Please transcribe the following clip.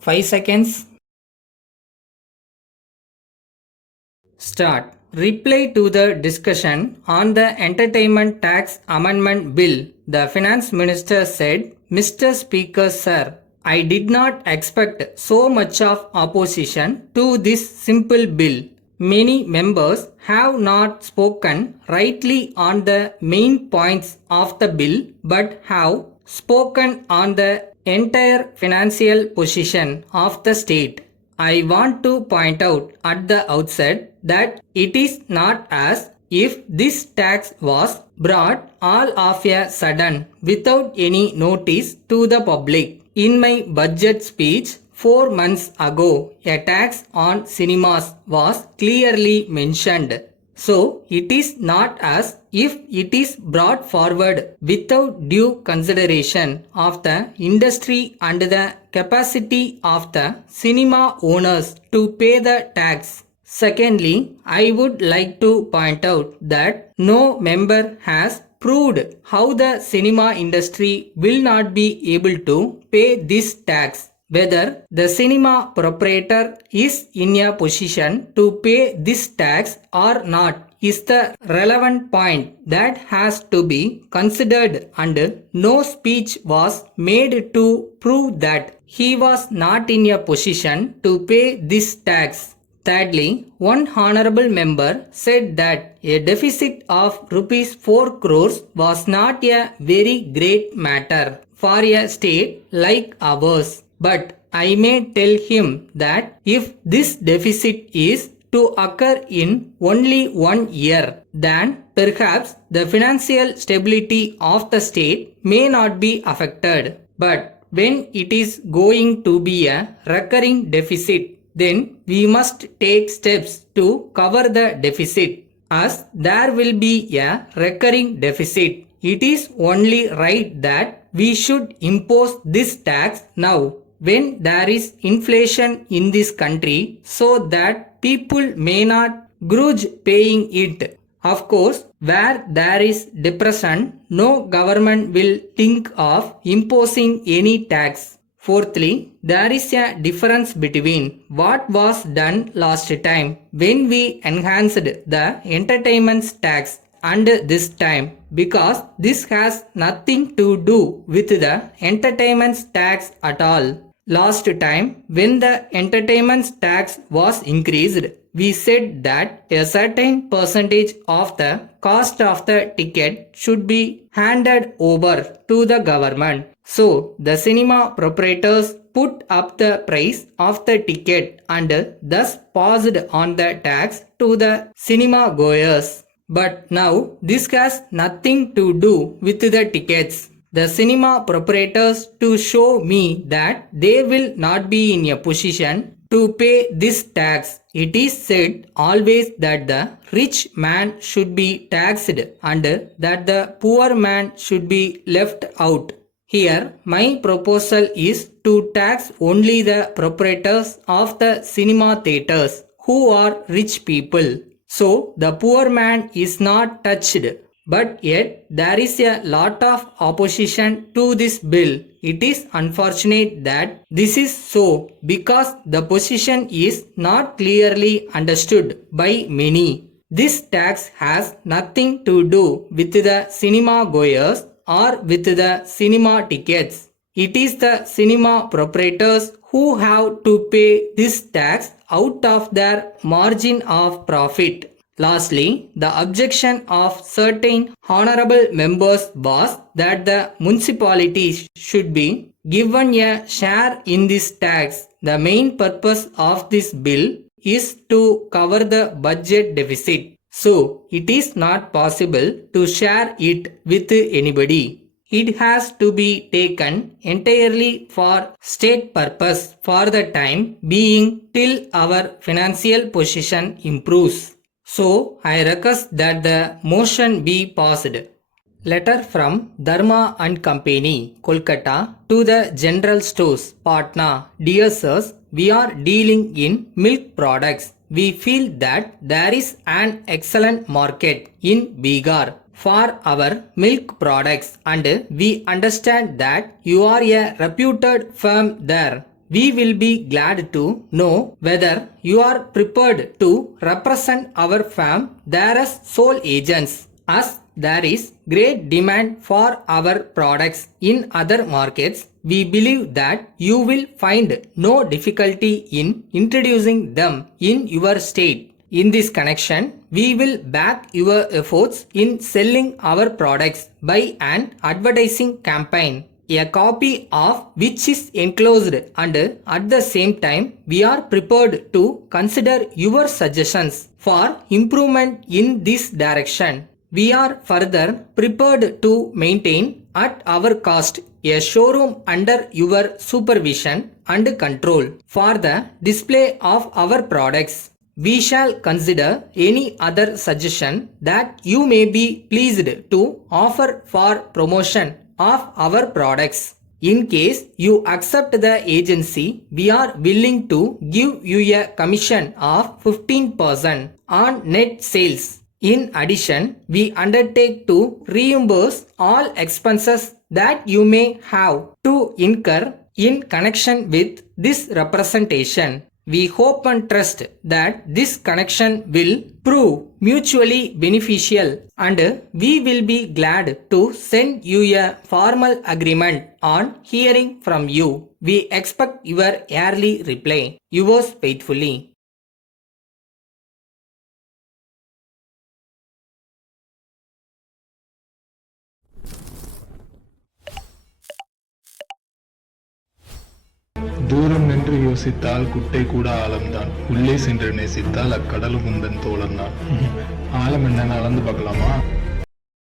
5 seconds. Start. Reply to the discussion on the Entertainment Tax Amendment Bill. The Finance Minister said, Mr. Speaker, sir, I did not expect so much of opposition to this simple bill. Many members have not spoken rightly on the main points of the bill but have spoken on the entire financial position of the state. I want to point out at the outset that it is not as if this tax was brought all of a sudden without any notice to the public. In my budget speech 4 months ago, a tax on cinemas was clearly mentioned. So, it is not as if it is brought forward without due consideration of the industry and the capacity of the cinema owners to pay the tax. Secondly, I would like to point out that no member has proved how the cinema industry will not be able to pay this tax. Whether the cinema proprietor is in a position to pay this tax or not is the relevant point that has to be considered, and no speech was made to prove that he was not in a position to pay this tax. Thirdly, one honorable member said that a deficit of rupees 4 crores was not a very great matter for a state like ours. But I may tell him that if this deficit is to occur in only 1 year, then perhaps the financial stability of the state may not be affected. But when it is going to be a recurring deficit, then we must take steps to cover the deficit. As there will be a recurring deficit, it is only right that we should impose this tax now when there is inflation in this country so that people may not grudge paying it. Of course, where there is depression, no government will think of imposing any tax. Fourthly, there is a difference between what was done last time when we enhanced the entertainment tax and this time, because this has nothing to do with the entertainment tax at all. Last time, when the entertainment tax was increased, we said that a certain percentage of the cost of the ticket should be handed over to the government. So, the cinema proprietors put up the price of the ticket and thus passed on the tax to the cinema goers. But now, this has nothing to do with the tickets. The cinema proprietors to show me that they will not be in a position to pay this tax. It is said always that the rich man should be taxed and that the poor man should be left out. Here, my proposal is to tax only the proprietors of the cinema theatres who are rich people. So, the poor man is not touched. But yet, there is a lot of opposition to this bill. It is unfortunate that this is so because the position is not clearly understood by many. This tax has nothing to do with the cinema goers or with the cinema tickets. It is the cinema proprietors who have to pay this tax out of their margin of profit. Lastly, the objection of certain honorable members was that the municipalities should be given a share in this tax. The main purpose of this bill is to cover the budget deficit. So, it is not possible to share it with anybody. It has to be taken entirely for state purpose for the time being till our financial position improves. So, I request that the motion be passed. Letter from Dharma and Company, Kolkata to the General Stores, Patna. Dear sirs, we are dealing in milk products. We feel that there is an excellent market in Bihar for our milk products and we understand that you are a reputed firm there. we will be glad to know whether you are prepared to represent our firm there as sole agents, as there is great demand for our products in other markets. We believe that you will find no difficulty in introducing them in your state. In this connection, we will back your efforts in selling our products by an advertising campaign, a copy of which is enclosed, and at the same time we are prepared to consider your suggestions for improvement in this direction. We are further prepared to maintain at our cost a showroom under your supervision and control for the display of our products. We shall consider any other suggestion that you may be pleased to offer for promotion of our products. In case you accept the agency, we are willing to give you a commission of 15% on net sales. In addition, we undertake to reimburse all expenses that you may have to incur in connection with this representation. We hope and trust that this connection will prove mutually beneficial, and we will be glad to send you a formal agreement on hearing from you. We expect your early reply. Yours faithfully. தூரம் நின்று யோசித்தால் குட்டை கூட ஆழம்தான், உள்ளே சென்று நேசித்தால் அக்கடலும் உந்தன் தோழன்தான். ஆழம் என்னன்னு அளந்து பார்க்கலாமா?